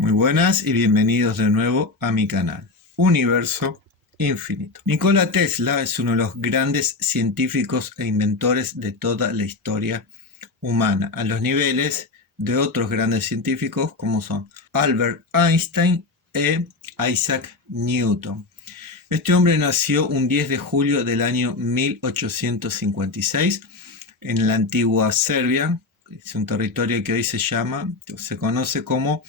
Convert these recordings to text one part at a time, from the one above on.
Muy buenas y bienvenidos de nuevo a mi canal, Universo Infinito. Nikola Tesla es uno de los grandes científicos e inventores de toda la historia humana, a los niveles de otros grandes científicos como son Albert Einstein e Isaac Newton. Este hombre nació un 10 de julio del año 1856 en la antigua Serbia. Es un territorio que hoy se conoce como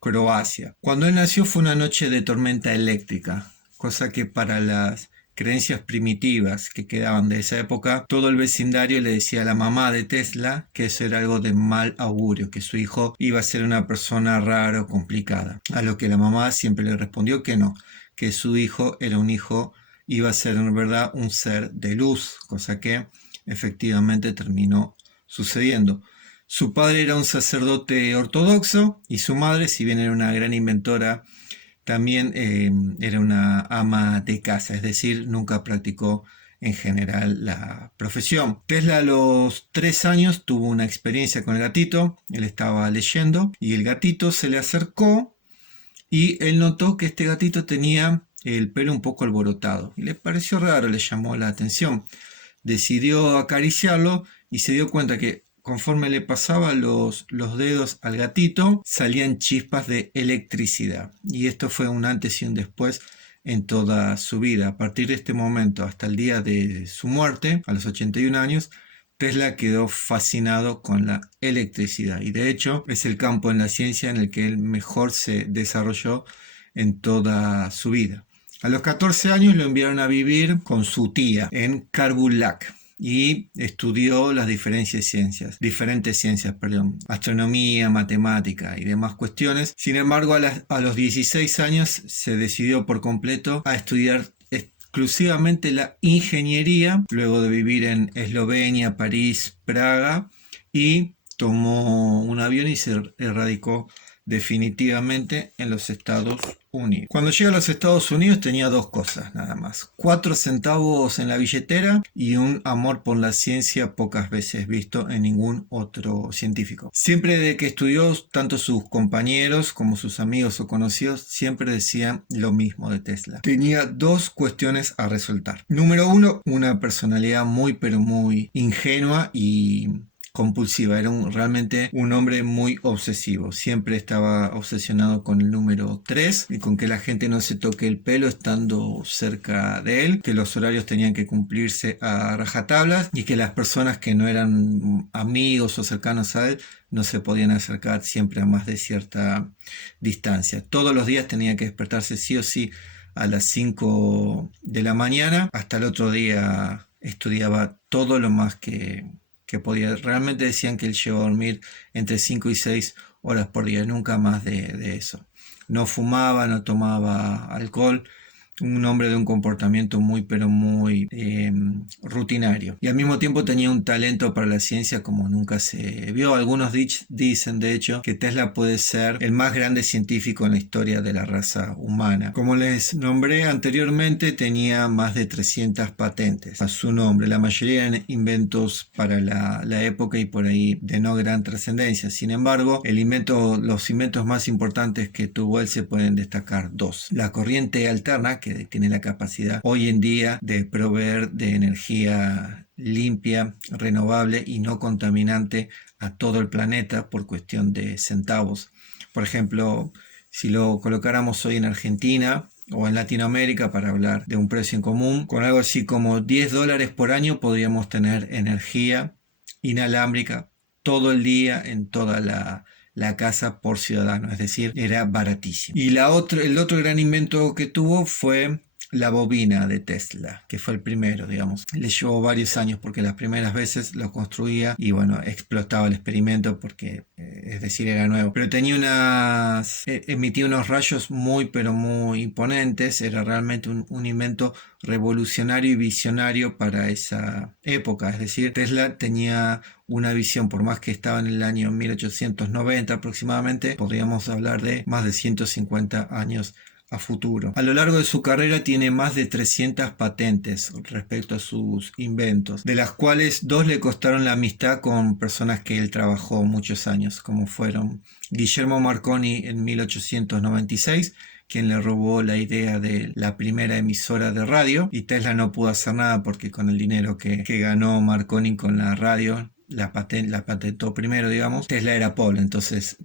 Croacia. Cuando él nació fue una noche de tormenta eléctrica, cosa que para las creencias primitivas que quedaban de esa época, todo el vecindario le decía a la mamá de Tesla que eso era algo de mal augurio, que su hijo iba a ser una persona rara o complicada. A lo que la mamá siempre le respondió que no, que su hijo era un hijo, iba a ser en verdad un ser de luz, cosa que efectivamente terminó sucediendo. Su padre era un sacerdote ortodoxo y su madre, si bien era una gran inventora, también era una ama de casa, es decir, nunca practicó en general la profesión. Tesla a los 3 años tuvo una experiencia con el gatito, él estaba leyendo y el gatito se le acercó y él notó que este gatito tenía el pelo un poco alborotado y le pareció raro, le llamó la atención. Decidió acariciarlo y se dio cuenta que conforme le pasaba los dedos al gatito, salían chispas de electricidad. Y esto fue un antes y un después en toda su vida. A partir de este momento hasta el día de su muerte, a los 81 años, Tesla quedó fascinado con la electricidad. Y de hecho es el campo en la ciencia en el que él mejor se desarrolló en toda su vida. A los 14 años lo enviaron a vivir con su tía en Karbulak y estudió las diferentes ciencias, astronomía, matemática y demás cuestiones. Sin embargo, a los 16 años se decidió por completo a estudiar exclusivamente la ingeniería, luego de vivir en Eslovenia, París, Praga, y tomó un avión y se radicó definitivamente en los Estados Unidos. Cuando llega a los Estados Unidos tenía dos cosas nada más: 4 centavos en la billetera y un amor por la ciencia pocas veces visto en ningún otro científico. Siempre de que estudió, tanto sus compañeros como sus amigos o conocidos siempre decían lo mismo de Tesla. Tenía dos cuestiones a resaltar. Número uno, una personalidad muy pero muy ingenua y compulsiva. Era realmente un hombre muy obsesivo. Siempre estaba obsesionado con el número 3 y con que la gente no se toque el pelo estando cerca de él, que los horarios tenían que cumplirse a rajatablas y que las personas que no eran amigos o cercanos a él no se podían acercar siempre a más de cierta distancia. Todos los días tenía que despertarse sí o sí a las 5 de la mañana. Hasta el otro día estudiaba todo lo más que podía. Realmente decían que él llegó a dormir entre 5 y 6 horas por día, nunca más de eso. No fumaba, no tomaba alcohol. Un hombre de un comportamiento muy pero muy rutinario, y al mismo tiempo tenía un talento para la ciencia como nunca se vio. Algunos dicen de hecho que Tesla puede ser el más grande científico en la historia de la raza humana. Como les nombré anteriormente, tenía más de 300 patentes a su nombre, la mayoría eran inventos para la época y por ahí de no gran trascendencia. Sin embargo, los inventos más importantes que tuvo él se pueden destacar dos: la corriente alterna, que tiene la capacidad hoy en día de proveer de energía limpia, renovable y no contaminante a todo el planeta por cuestión de centavos. Por ejemplo, si lo colocáramos hoy en Argentina o en Latinoamérica, para hablar de un precio en común, con algo así como $10 por año podríamos tener energía inalámbrica todo el día en toda la casa por ciudadano, es decir, era baratísimo. Y el otro gran invento que tuvo fue la bobina de Tesla, que fue el primero, digamos. Le llevó varios años porque las primeras veces lo construía y bueno, explotaba el experimento porque, es decir, era nuevo. Pero emitía unos rayos muy pero muy imponentes. Era realmente un invento revolucionario y visionario para esa época. Es decir, Tesla tenía una visión, por más que estaba en el año 1890 aproximadamente, podríamos hablar de más de 150 años a futuro. A lo largo de su carrera tiene más de 300 patentes respecto a sus inventos, de las cuales 2 le costaron la amistad con personas que él trabajó muchos años, como fueron Guillermo Marconi en 1896, quien le robó la idea de la primera emisora de radio, y Tesla no pudo hacer nada porque con el dinero que ganó Marconi con la radio, la patentó primero, digamos. Tesla era pobre, entonces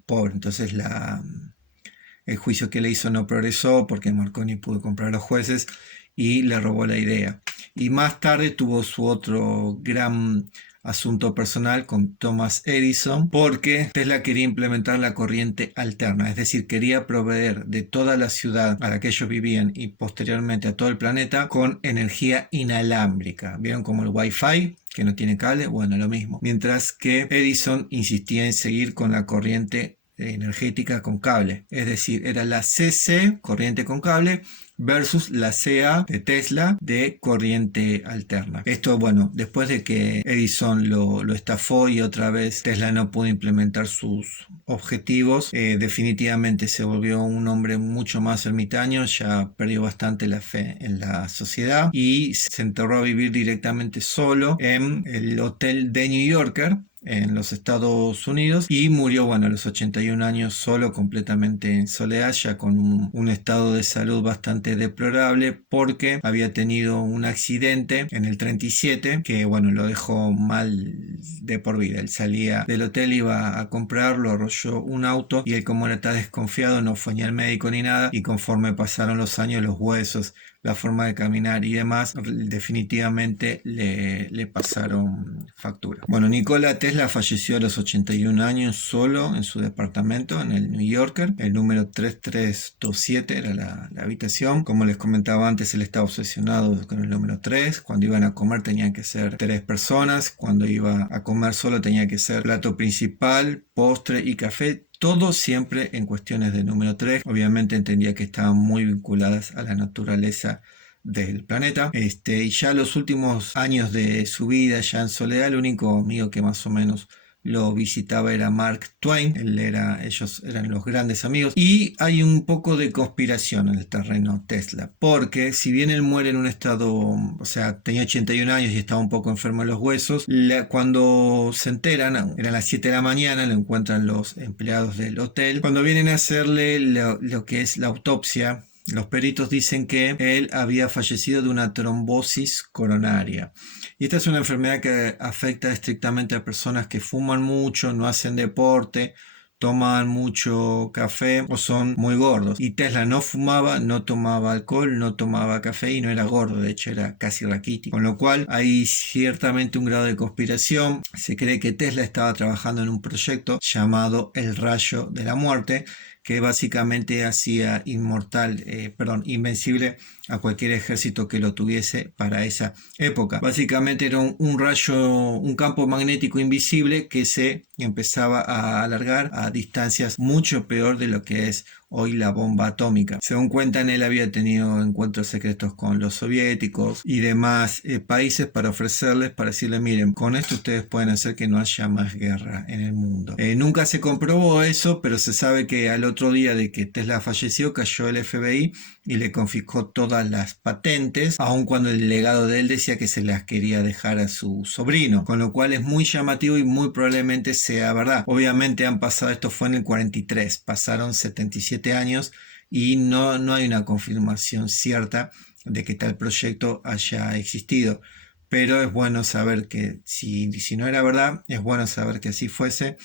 el juicio que le hizo no progresó porque Marconi pudo comprar a los jueces y le robó la idea. Y más tarde tuvo su otro gran asunto personal con Thomas Edison, porque Tesla quería implementar la corriente alterna, es decir, quería proveer de toda la ciudad a la que ellos vivían y posteriormente a todo el planeta con energía inalámbrica. ¿Vieron como el Wi-Fi, que no tiene cable? Bueno, lo mismo. Mientras que Edison insistía en seguir con la corriente energética con cable, es decir, era la CC, corriente con cable, versus la CA de Tesla de corriente alterna. Esto, bueno, después de que Edison lo estafó y otra vez Tesla no pudo implementar sus objetivos, definitivamente se volvió un hombre mucho más ermitaño, ya perdió bastante la fe en la sociedad y se enterró a vivir directamente solo en el hotel The New Yorker en los Estados Unidos, y murió, bueno, a los 81 años solo, completamente en soledad, ya con un estado de salud bastante deplorable porque había tenido un accidente en el 37 que, bueno, lo dejó mal de por vida. Él salía del hotel, iba a comprar, lo arrolló un auto y él, como era tan desconfiado, no fue ni al médico ni nada, y conforme pasaron los años, los huesos, la forma de caminar y demás, definitivamente le pasaron factura. Bueno, Nikola Tesla falleció a los 81 años solo en su departamento en el New Yorker. El número 3327 era la habitación. Como les comentaba antes, él estaba obsesionado con el número 3. Cuando iban a comer tenían que ser 3 personas. Cuando iba a comer solo tenía que ser plato principal, postre y café. Todo siempre en cuestiones de número 3. Obviamente entendía que estaban muy vinculadas a la naturaleza del planeta. Y ya los últimos años de su vida, ya en soledad, el único amigo que más o menos lo visitaba era Mark Twain. Ellos eran los grandes amigos. Y hay un poco de conspiración en el terreno Tesla, porque si bien él muere en un estado, o sea, tenía 81 años y estaba un poco enfermo de los huesos, cuando se enteran, eran las 7 de la mañana, lo encuentran los empleados del hotel. Cuando vienen a hacerle lo que es la autopsia, los peritos dicen que él había fallecido de una trombosis coronaria. Y esta es una enfermedad que afecta estrictamente a personas que fuman mucho, no hacen deporte, toman mucho café o son muy gordos. Y Tesla no fumaba, no tomaba alcohol, no tomaba café y no era gordo, de hecho era casi raquítico. Con lo cual hay ciertamente un grado de conspiración. Se cree que Tesla estaba trabajando en un proyecto llamado el rayo de la muerte, que básicamente hacía invencible a cualquier ejército que lo tuviese para esa época. Básicamente era un rayo, un campo magnético invisible que se empezaba a alargar a distancias mucho peor de lo que es hoy la bomba atómica. Según cuentan, él había tenido encuentros secretos con los soviéticos y demás países para ofrecerles, para decirles, miren, con esto ustedes pueden hacer que no haya más guerra en el mundo. Nunca se comprobó eso, pero se sabe que al otro día de que Tesla falleció, cayó el FBI y le confiscó todas las patentes, aun cuando el legado de él decía que se las quería dejar a su sobrino, con lo cual es muy llamativo y muy probablemente sea verdad. Obviamente esto fue en el 43, pasaron 77 años y no hay una confirmación cierta de que tal proyecto haya existido, pero es bueno saber que si no era verdad, es bueno saber que así fuese,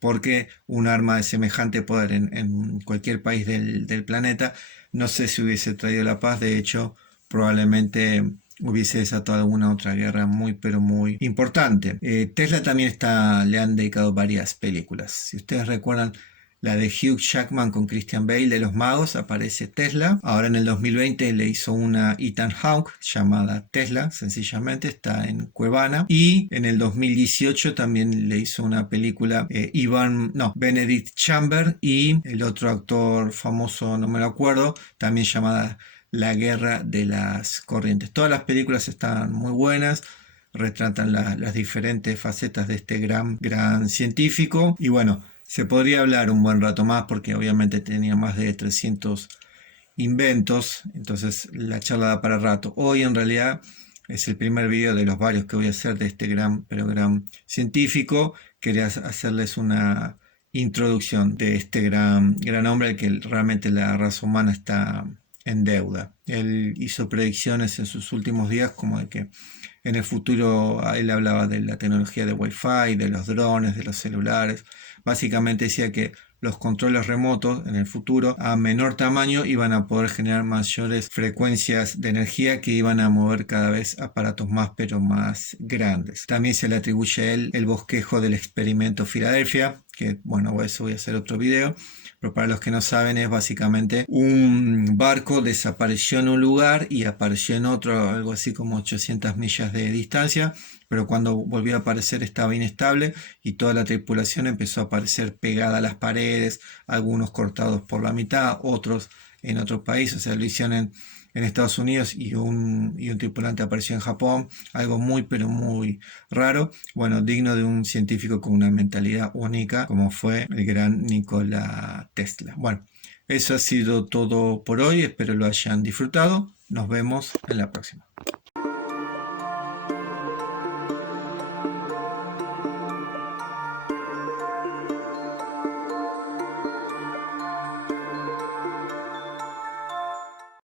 porque un arma de semejante poder en cualquier país del planeta, no sé si hubiese traído la paz. De hecho, probablemente hubiese desatado alguna otra guerra muy pero muy importante. Tesla también le han dedicado varias películas. Si ustedes recuerdan la de Hugh Jackman con Christian Bale de Los Magos, aparece Tesla. Ahora en el 2020 le hizo una Ethan Hawke llamada Tesla, sencillamente, está en Cuevana. Y en el 2018 también le hizo una película Benedict Chamber y el otro actor famoso, no me lo acuerdo, también llamada La Guerra de las Corrientes. Todas las películas están muy buenas, retratan las diferentes facetas de este gran científico. Y bueno, se podría hablar un buen rato más porque obviamente tenía más de 300 inventos, entonces la charla da para rato. Hoy en realidad es el primer video de los varios que voy a hacer de este gran científico. Quería hacerles una introducción de este gran hombre que realmente la raza humana está en deuda. Él hizo predicciones en sus últimos días como de que en el futuro él hablaba de la tecnología de Wi-Fi, de los drones, de los celulares. Básicamente decía que los controles remotos en el futuro a menor tamaño iban a poder generar mayores frecuencias de energía que iban a mover cada vez aparatos más pero más grandes. También se le atribuye a él el bosquejo del experimento Filadelfia, que bueno, eso voy a hacer otro video. Pero para los que no saben, es básicamente un barco desapareció en un lugar y apareció en otro, algo así como 800 millas de distancia, pero cuando volvió a aparecer estaba inestable y toda la tripulación empezó a aparecer pegada a las paredes, algunos cortados por la mitad, otros en otro país, o sea, lo hicieron en Estados Unidos y un tripulante apareció en Japón, algo muy pero muy raro, bueno, digno de un científico con una mentalidad única como fue el gran Nikola Tesla. Bueno, eso ha sido todo por hoy, espero lo hayan disfrutado, nos vemos en la próxima.